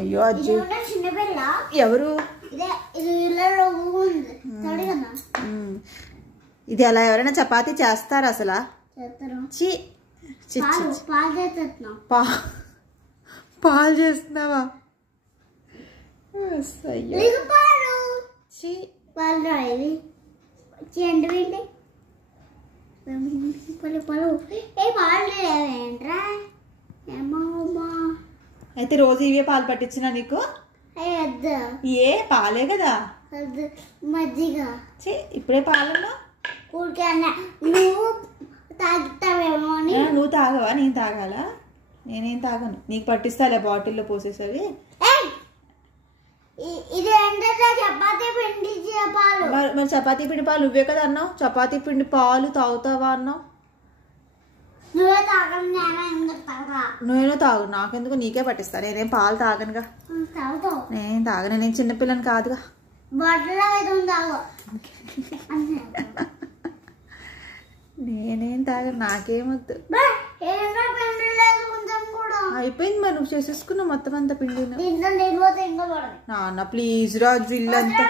అయ్యో అజ్జు ఎవరు ఇది అలా ఎవరైనా చపాతీ చేస్తారు అసలు పాలు చేస్తున్నావా అయితే రోజు ఇవే పాలు పట్టించినా నీకు ఏ పాలే కదా మజ్జిగ ఇప్పుడే పాలన్నా నువ్వు తాగవా నేను తాగాలా నేనేం తాగను నీకు పట్టిస్తాలే బాటిల్లో పోసేసరి మరి చపాతీ పిండి పాలు నువ్వే కదా అన్నావు చపాతీ పిండి పాలు తాగుతావా అన్నావు నేను తాగు నాకెందుకు నీకే పట్టిస్తా నేనేం పాలు తాగనుగా నేను తాగను నేను చిన్నపిల్లని కాదుగా నేనేం తాగను నాకేమొద్దు అయిపోయింది మరి నువ్వు చేసేసుకున్నావు మొత్తం అంతా పిండి నాన్న ప్లీజ్ రాజు ఇల్లంతా